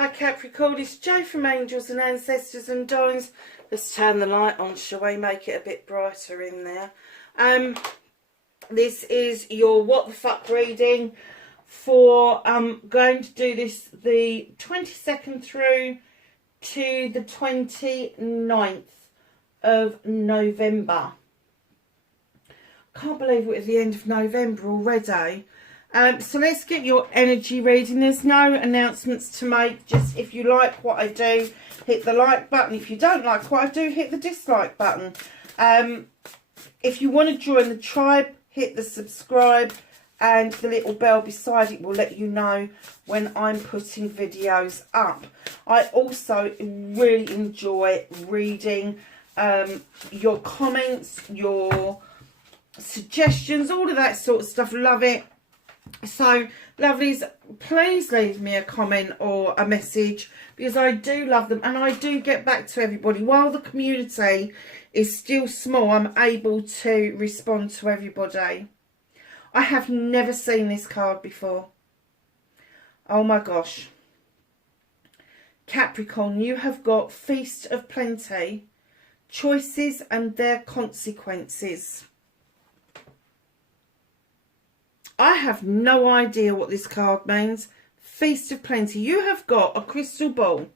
Hi Capricorn, it's Jo from Angels and Ancestors and Darlings. Let's turn the light on, shall we? Make it a bit brighter in there. This is your what the fuck reading for going to do this the 22nd through to the 29th of November. Can't believe we're at the end of November already. So let's get your energy reading. There's no announcements to make. Just if you like what I do, hit the like button. If you don't like what I do, hit the dislike button. If you want to join the tribe, hit the subscribe and the little bell beside it will let you know when I'm putting videos up. I also really enjoy reading your comments, your suggestions, all of that sort of stuff. Love it. So, lovelies, please leave me a comment or a message because I do love them and I do get back to everybody. While the community is still small, I'm able to respond to everybody. I have never seen this card before. Oh my gosh. Capricorn, you have got Feast of Plenty, choices and their consequences. I have no idea what this card means. Feast of Plenty. You have got a crystal ball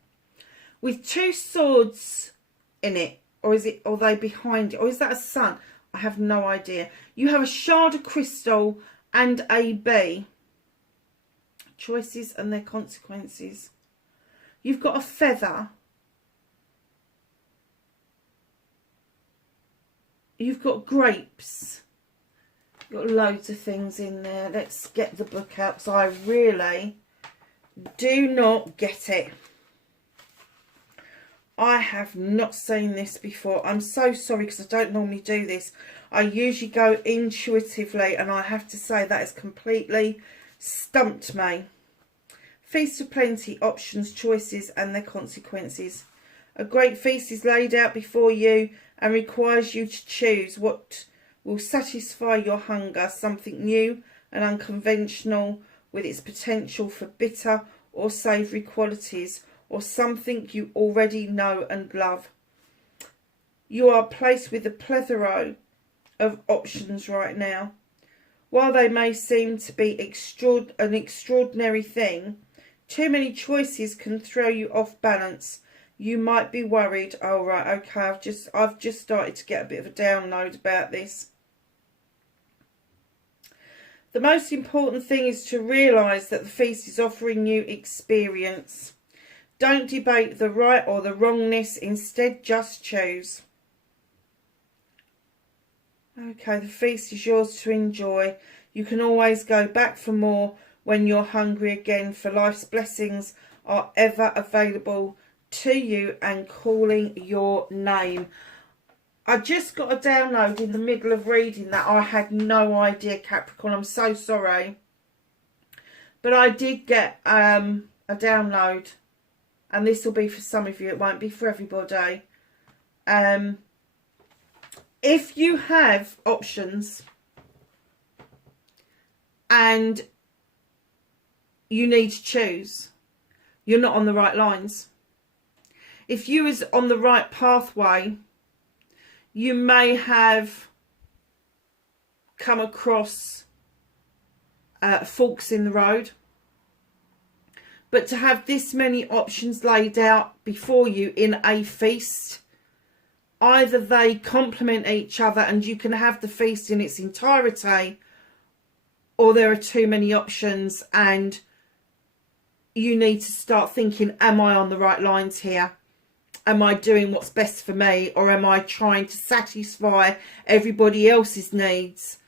with two swords in it. Or is it, or are they behind it? Or is that a sun? I have no idea. You have a shard of crystal and a bee. Choices and their consequences. You've got a feather. You've got grapes. Got loads of things in there. Let's get the book out because I really do not get it. I have not seen this before. I'm so sorry because I don't normally do this. I usually go intuitively and I have to say that has completely stumped me. Feast of Plenty, options, choices and their consequences. A great feast is laid out before you and requires you to choose what will satisfy your hunger, something new and unconventional with its potential for bitter or savoury qualities, or something you already know and love. You are placed with a plethora of options right now. While they may seem to be an extraordinary thing, too many choices can throw you off balance. You might be worried. Oh right, okay, I've just started to get a bit of a download about this. The most important thing is to realise that the feast is offering you experience. Don't debate the right or the wrongness, instead just choose. Okay, the feast is yours to enjoy. You can always go back for more when you're hungry again, for life's blessings are ever available to you and calling your name. I just got a download in the middle of reading that I had no idea, Capricorn. I'm so sorry. But I did get a download. And this will be for some of you. It won't be for everybody. If you have options and you need to choose, you're not on the right lines. If you is on the right pathway, you may have come across forks in the road. But to have this many options laid out before you in a feast, either they complement each other and you can have the feast in its entirety, or there are too many options and you need to start thinking, am I on the right lines here? Am I doing what's best for me, or am I trying to satisfy everybody else's needs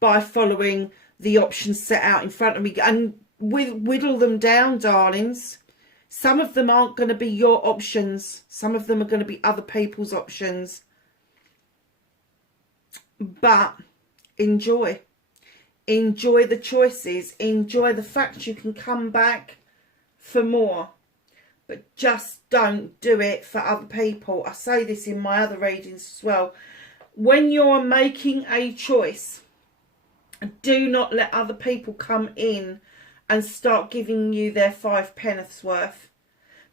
by following the options set out in front of me? And whittle them down, darlings. Some of them aren't going to be your options. Some of them are going to be other people's options. But enjoy. Enjoy the choices. Enjoy the fact you can come back for more. But just don't do it for other people. I say this in my other readings as well. When you're making a choice, do not let other people come in and start giving you their 5 pence worth.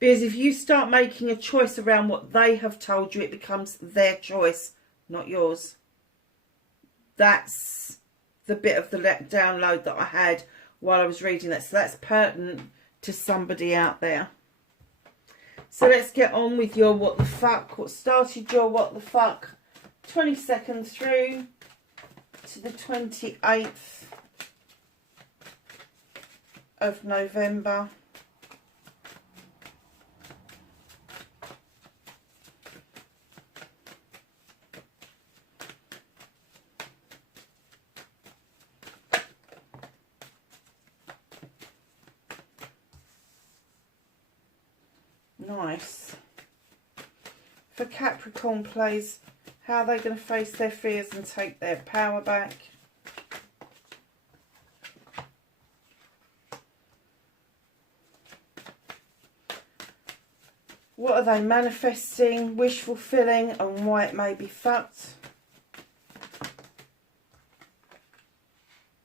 Because if you start making a choice around what they have told you, it becomes their choice, not yours. That's the bit of the download that I had while I was reading that. So that's pertinent to somebody out there. So let's get on with your what the fuck. What started your what the fuck? 22nd through to the 28th of November. Nice. For Capricorn, please, how are they going to face their fears and take their power back? What are they manifesting, wish fulfilling, and why it may be fucked?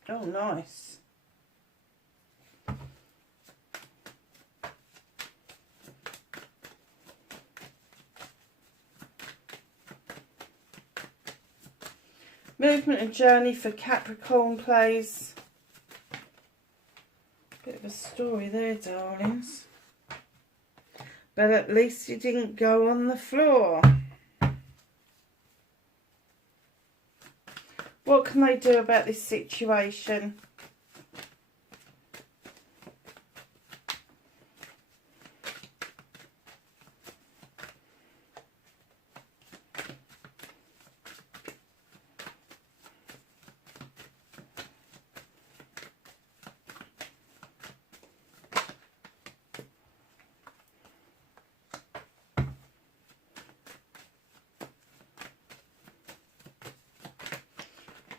Oh, nice. Movement and journey for Capricorn, please. Bit of a story there, darlings. But at least you didn't go on the floor. What can they do about this situation?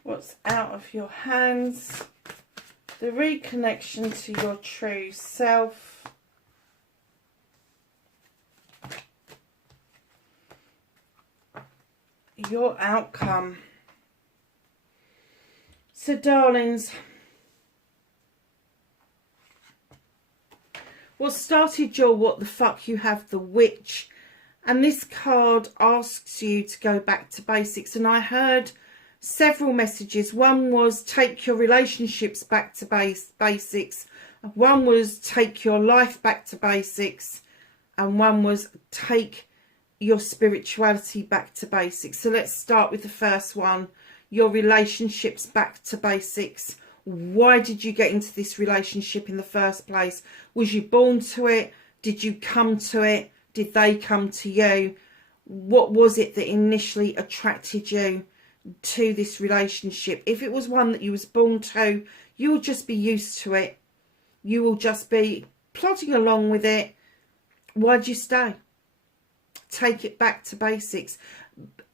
What's out of your hands? The reconnection to your true self. Your outcome. So, darlings, what started your what the fuck? You have the Witch. And this card asks you to go back to basics. And I heard several messages. One was take your relationships back to basics. One was take your life back to basics. And one was take your spirituality back to basics. So let's start with the first one. Your relationships back to basics. Why did you get into this relationship in the first place? Was you born to it? Did you come to it? Did they come to you? What was it that initially attracted you to this relationship? If it was one that you was born to, you will just be used to it. You will just be plodding along with it. Why'd you stay? Take it back to basics.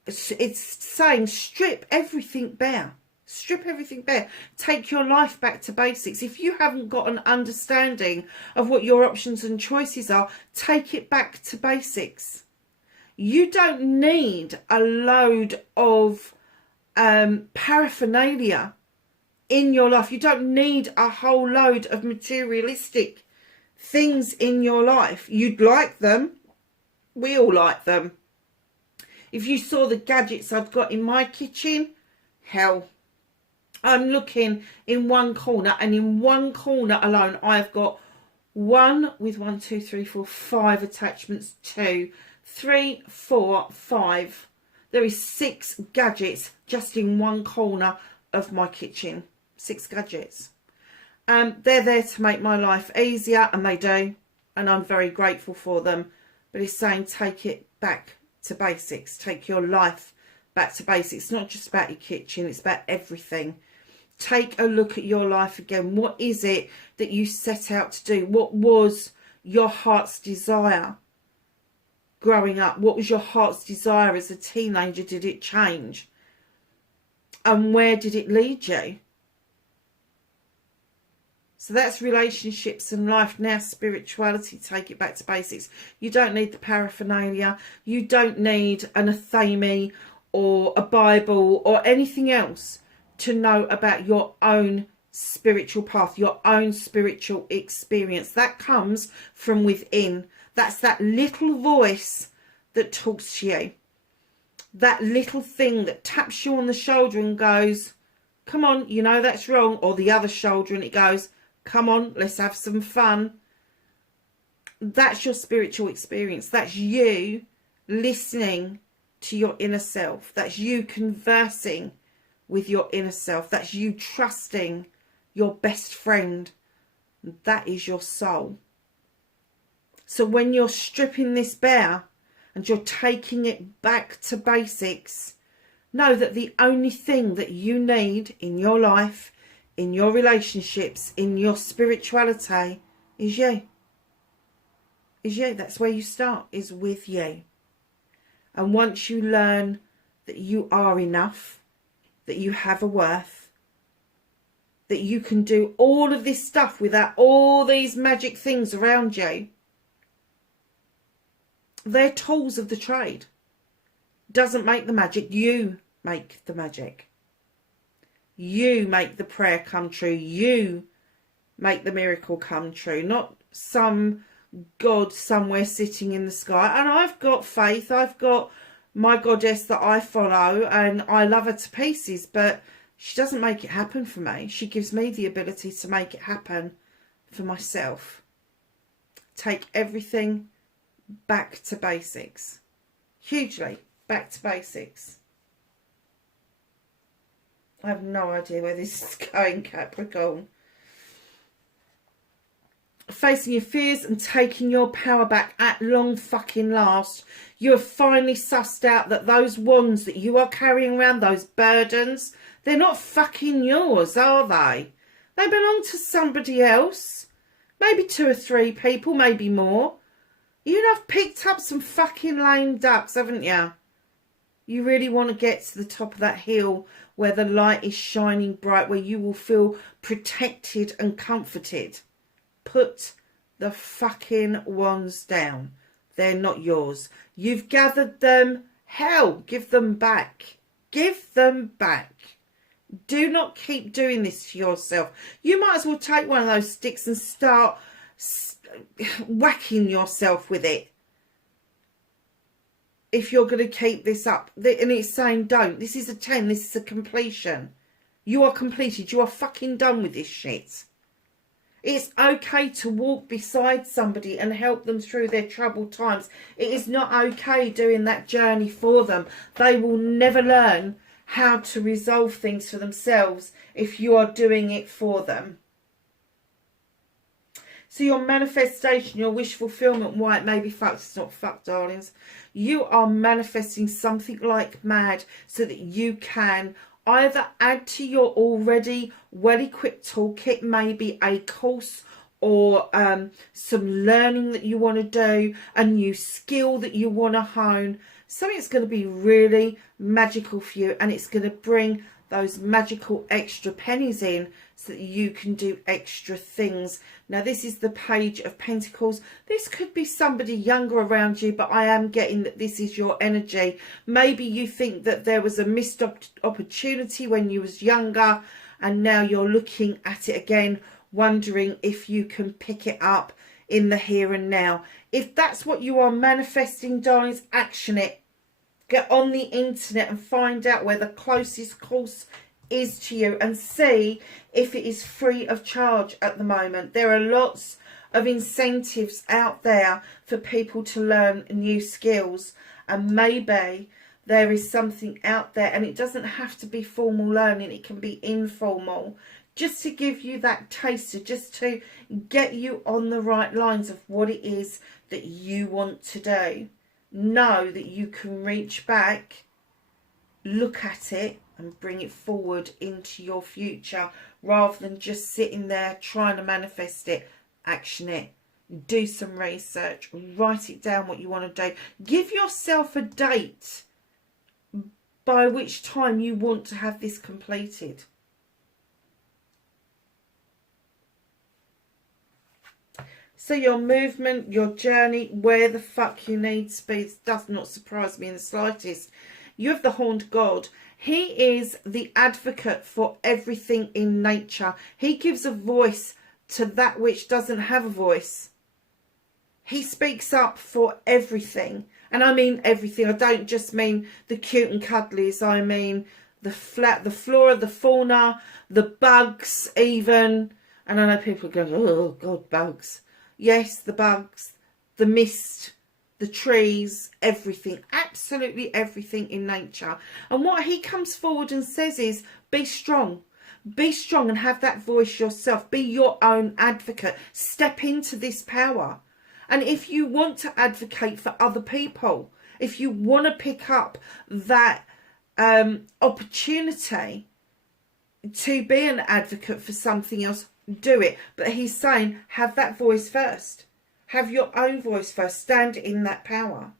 It's saying strip everything bare. Strip everything bare. Take your life back to basics. If you haven't got an understanding of what your options and choices are, take it back to basics. You don't need a load of paraphernalia in your life. You don't need a whole load of materialistic things in your life. You'd like them. We all like them. If you saw the gadgets I've got in my kitchen, hell, I'm looking in one corner, and in one corner alone I've got one with 1, 2, 3, 4, 5 attachments. 2, 3, 4, 5. There is 6 gadgets just in one corner of my kitchen. 6 gadgets. They're there to make my life easier, and they do, and I'm very grateful for them. But it's saying take it back to basics. Take your life back to basics. It's not just about your kitchen, it's about everything. Take a look at your life again. What is it that you set out to do? What was your heart's desire growing up? What was your heart's desire as a teenager? Did it change? And where did it lead you? So that's relationships and life. Now spirituality, take it back to basics. You don't need the paraphernalia. You don't need an athame or a Bible or anything else to know about your own spiritual path, your own spiritual experience. That comes from within. That's that little voice that talks to you. That little thing that taps you on the shoulder and goes, come on, you know that's wrong. Or the other shoulder, and it goes, come on, let's have some fun. That's your spiritual experience. That's you listening to your inner self. That's you conversing with your inner self. That's you trusting your best friend. That is your soul. So when you're stripping this bare and you're taking it back to basics, know that the only thing that you need in your life, in your relationships, in your spirituality is you. Is you. That's where you start, is with you. And once you learn that you are enough, that you have a worth, that you can do all of this stuff without all these magic things around you, they're tools of the trade. Doesn't make the magic, you make the magic. You make the prayer come true. You make the miracle come true. Not some God somewhere sitting in the sky. And I've got faith. I've got my goddess that I follow and I love her to pieces, but she doesn't make it happen for me. She gives me the ability to make it happen for myself. Take everything back to basics. Hugely back to basics. I have no idea where this is going, Capricorn. Facing your fears and taking your power back at long fucking last. You have finally sussed out that those wands that you are carrying around, those burdens, they're not fucking yours, are they? They belong to somebody else. Maybe 2 or 3 people, maybe more. You have picked up some fucking lame ducks, haven't you? You really want to get to the top of that hill where the light is shining bright, where you will feel protected and comforted. Put the fucking wands down. They're not yours. You've gathered them. Hell, give them back. Give them back. Do not keep doing this to yourself. You might as well take one of those sticks and start whacking yourself with it. If you're going to keep this up. And it's saying don't. This is a 10. This is a completion. You are completed. You are fucking done with this shit. It's okay to walk beside somebody and help them through their troubled times. It is not okay doing that journey for them. They will never learn how to resolve things for themselves if you are doing it for them. So your manifestation, your wish fulfillment, why it may be fucked, it's not fucked, darlings. You are manifesting something like mad so that you can either add to your already well-equipped toolkit, maybe a course or some learning that you want to do, a new skill that you want to hone. Something that's going to be really magical for you, and it's going to bring those magical extra pennies in so that you can do extra things. Now, this is the Page of Pentacles. This could be somebody younger around you, but I am getting that this is your energy. Maybe you think that there was a missed opportunity when you was younger, and now you're looking at it again, wondering if you can pick it up in the here and now. If that's what you are manifesting, darlings, action it. Get on the internet and find out where the closest course is to you and see if it is free of charge at the moment. There are lots of incentives out there for people to learn new skills, and maybe there is something out there, and it doesn't have to be formal learning, it can be informal, just to give you that taster, just to get you on the right lines of what it is that you want to do. Know that you can reach back, look at it and bring it forward into your future, rather than just sitting there trying to manifest it. Action it. Do some research. Write it down what you want to do. Give yourself a date by which time you want to have this completed. So your movement, your journey, where the fuck you need to be, does not surprise me in the slightest. You have the Horned God. He is the advocate for everything in nature. He gives a voice to that which doesn't have a voice. He speaks up for everything. And I mean everything. I don't just mean the cute and cuddlies. I mean the flora, the fauna, the bugs even. And I know people go, oh God, bugs. Yes, the bugs, the mist, the trees, everything, absolutely everything in nature. And what he comes forward and says is, be strong. Be strong and have that voice yourself. Be your own advocate. Step into this power. And if you want to advocate for other people, if you want to pick up that opportunity to be an advocate for something else, do it. But he's saying, have that voice first. Have your own voice first. Stand in that power.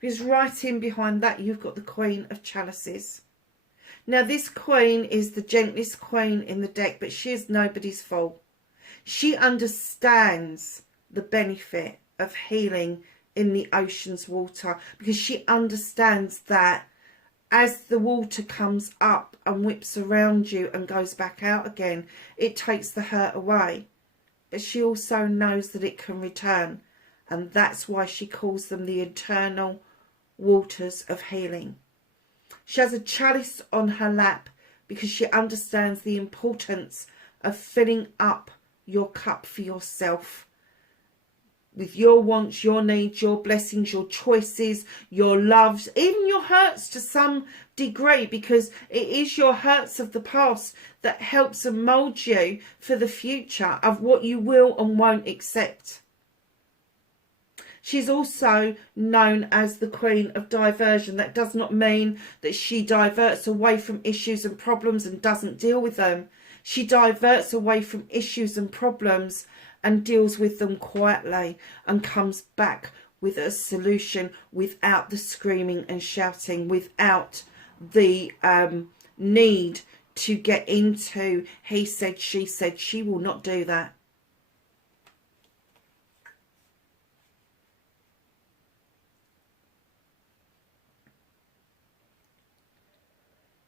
Because right in behind that, you've got the Queen of Chalices. Now, this Queen is the gentlest Queen in the deck, but she is nobody's fault. She understands the benefit of healing in the ocean's water, because she understands that as the water comes up and whips around you and goes back out again, it takes the hurt away. But she also knows that it can return. And that's why she calls them the eternal waters of healing. She has a chalice on her lap because she understands the importance of filling up your cup for yourself. With your wants, your needs, your blessings, your choices, your loves, even your hurts to some degree, because it is your hurts of the past that helps and mould you for the future of what you will and won't accept. She's also known as the Queen of Diversion. That does not mean that she diverts away from issues and problems and doesn't deal with them. She diverts away from issues and problems and deals with them quietly and comes back with a solution without the screaming and shouting, without the need to get into he said, she said. She will not do that.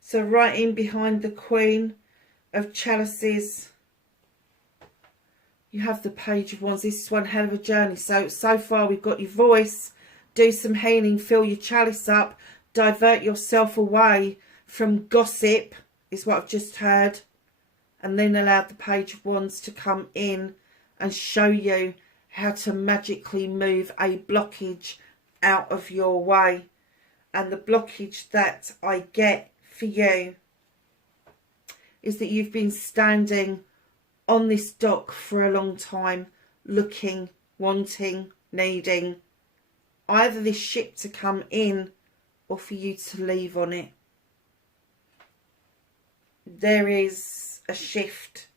So right in behind the Queen of Chalices, you have the Page of Wands. This is one hell of a journey. So far we've got your voice, do some healing, fill your chalice up, divert yourself away from gossip, is what I've just heard. And then allow the Page of Wands to come in and show you how to magically move a blockage out of your way. And the blockage that I get for you is that you've been standing on this dock for a long time, looking, wanting, needing either this ship to come in or for you to leave on it. There is a shift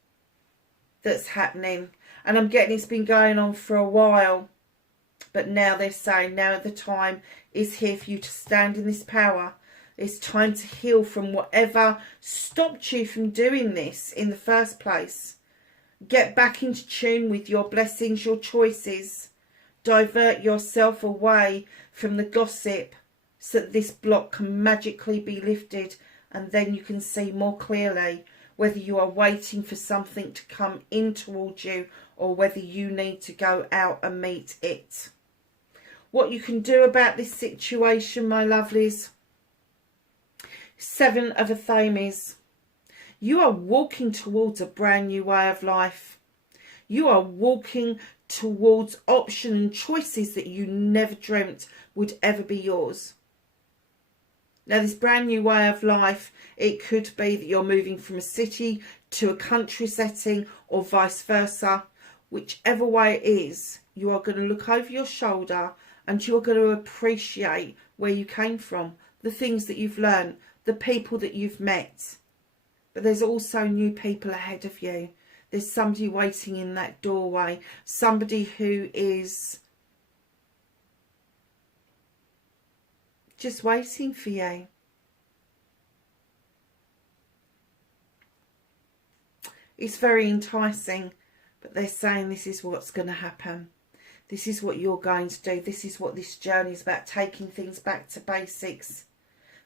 that's happening, and I'm getting it's been going on for a while, but now they're saying now the time is here for you to stand in this power. It's time to heal from whatever stopped you from doing this in the first place. Get back into tune with your blessings, your choices. Divert yourself away from the gossip so that this block can magically be lifted, and then you can see more clearly whether you are waiting for something to come in towards you or whether you need to go out and meet it. What you can do about this situation, my lovelies. 7 of Athames. You are walking towards a brand new way of life. You are walking towards options and choices that you never dreamt would ever be yours. Now, this brand new way of life, it could be that you're moving from a city to a country setting or vice versa. Whichever way it is, you are going to look over your shoulder and you're going to appreciate where you came from, the things that you've learned, the people that you've met. But there's also new people ahead of you. There's somebody waiting in that doorway. Somebody who is just waiting for you. It's very enticing, but they're saying this is what's going to happen. This is what you're going to do. This is what this journey is about, taking things back to basics.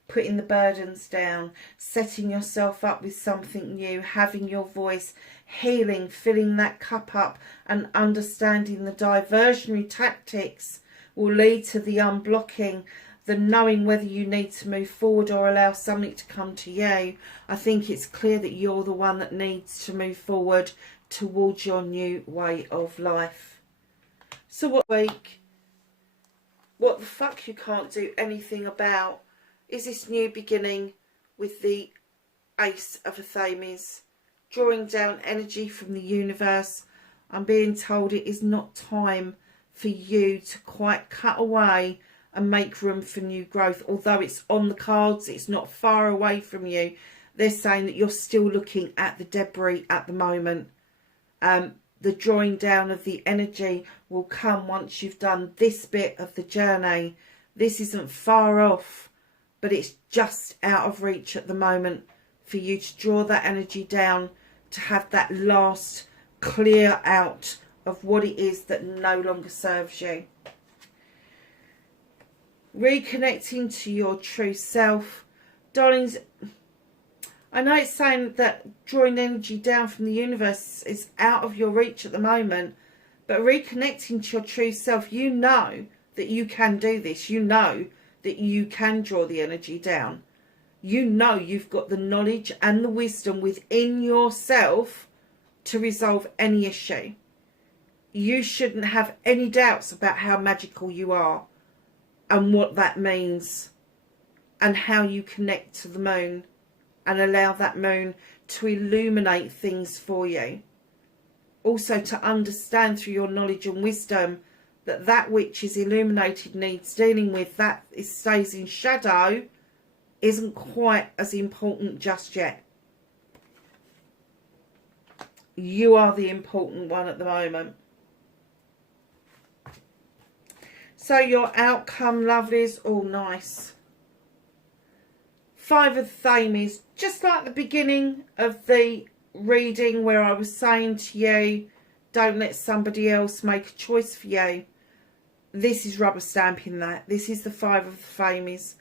putting the burdens down, setting yourself up with something new, having your voice, healing, filling that cup up, and understanding the diversionary tactics will lead to the unblocking, the knowing whether you need to move forward or allow something to come to you. I think it's clear that you're the one that needs to move forward towards your new way of life. So what week, what the fuck you can't do anything about is this new beginning with the Ace of Athames, drawing down energy from the universe. I'm being told it is not time for you to quite cut away and make room for new growth. Although it's on the cards, it's not far away from you. They're saying that you're still looking at the debris at the moment. The drawing down of the energy will come once you've done this bit of the journey. This isn't far off, but it's just out of reach at the moment for you to draw that energy down, to have that last clear out of what it is that no longer serves you. Reconnecting to your true self. Darlings, I know it's saying that drawing energy down from the universe is out of your reach at the moment, but reconnecting to your true self, you know that you can do this. You know that you can draw the energy down. You know you've got the knowledge and the wisdom within yourself to resolve any issue. You shouldn't have any doubts about how magical you are and what that means, and how you connect to the moon and allow that moon to illuminate things for you. Also to understand through your knowledge and wisdom that that which is illuminated needs dealing with, that it stays in shadow, isn't quite as important just yet. You are the important one at the moment. So your outcome, lovelies, all nice. Five of Thames, just like the beginning of the reading where I was saying to you, don't let somebody else make a choice for you. This is rubber stamping that. This is the Five of Thames.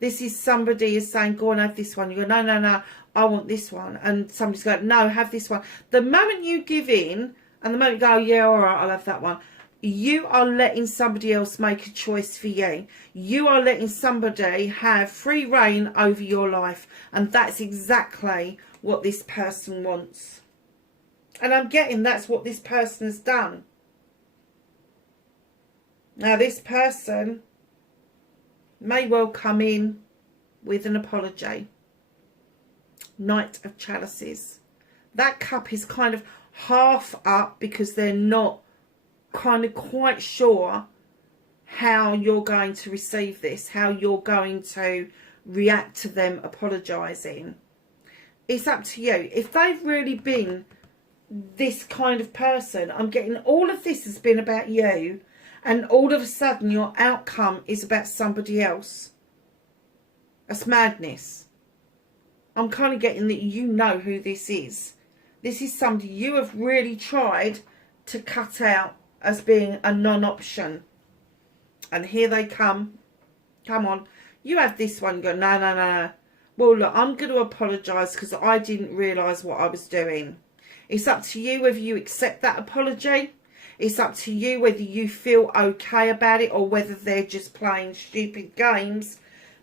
This is somebody is saying, go and have this one. You go, no, no, no, I want this one. And somebody's going, no, have this one. The moment you give in, and the moment you go, oh, yeah, all right, I'll have that one, you are letting somebody else make a choice for you. You are letting somebody have free reign over your life. And that's exactly what this person wants. And I'm getting that's what this person has done. Now, this person may well come in with an apology. Knight of Chalices. That cup is kind of half up because they're not kind of quite sure how you're going to receive this, how you're going to react to them apologising. It's up to you. If they've really been this kind of person, I'm getting all of this has been about you, and all of a sudden your outcome is about somebody else. That's madness. I'm kind of getting that you know who this is. This is somebody you have really tried to cut out as being a non-option. And here they come. Come on. You have this one. Go, no, no, no. Well, look, I'm going to apologise because I didn't realise what I was doing. It's up to you whether you accept that apology. It's up to you whether you feel okay about it or whether they're just playing stupid games.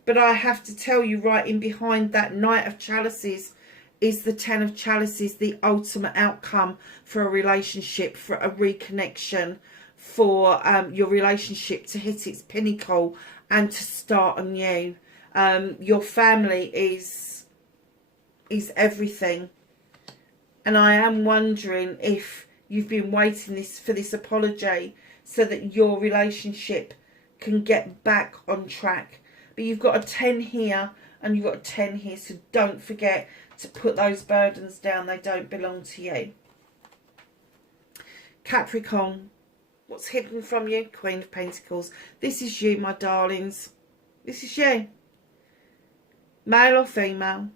But I have to tell you, right in behind that Knight of Chalices is the Ten of Chalices, the ultimate outcome for a relationship, for a reconnection, for your relationship to hit its pinnacle and to start anew. Your family is everything. And I am wondering if you've been waiting for this apology so that your relationship can get back on track. But you've got a 10 here and you've got a 10 here. So don't forget to put those burdens down. They don't belong to you. Capricorn, what's hidden from you? Queen of Pentacles. This is you, my darlings. This is you. Male or female.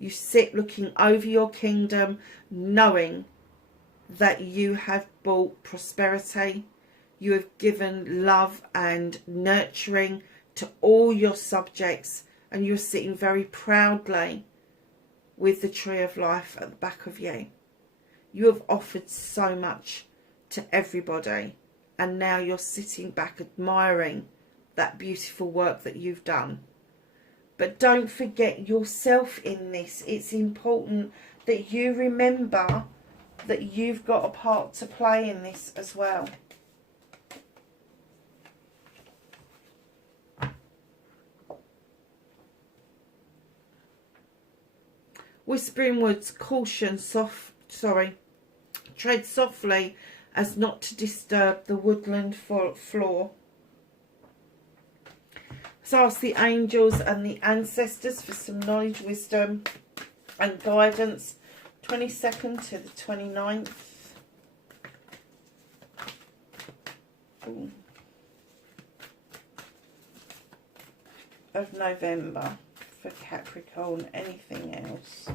You sit looking over your kingdom, knowing that you have brought prosperity. You have given love and nurturing to all your subjects and you're sitting very proudly with the tree of life at the back of you. You have offered so much to everybody, and now you're sitting back admiring that beautiful work that you've done. But don't forget yourself in this. It's important that you remember that you've got a part to play in this as well. Whispering Woods, caution, tread softly as not to disturb the woodland floor. So ask the angels and the ancestors for some knowledge, wisdom and guidance. 22nd to the 29th. Of November for Capricorn. Anything else?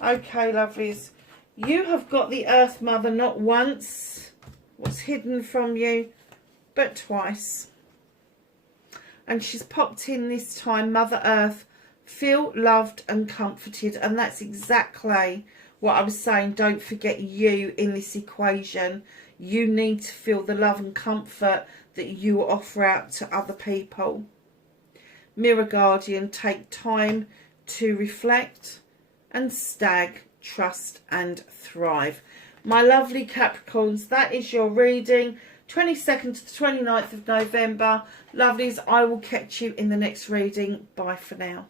Okay, lovelies. You have got the Earth Mother not once, was hidden from you, but twice. And she's popped in this time, Mother Earth, feel loved and comforted. And that's exactly what I was saying. Don't forget you in this equation. You need to feel the love and comfort that you offer out to other people. Mirror Guardian, take time to reflect. And Stag, trust and thrive. My lovely Capricorns, that is your reading. 22nd to the 29th of November. Lovelies, I will catch you in the next reading. Bye for now.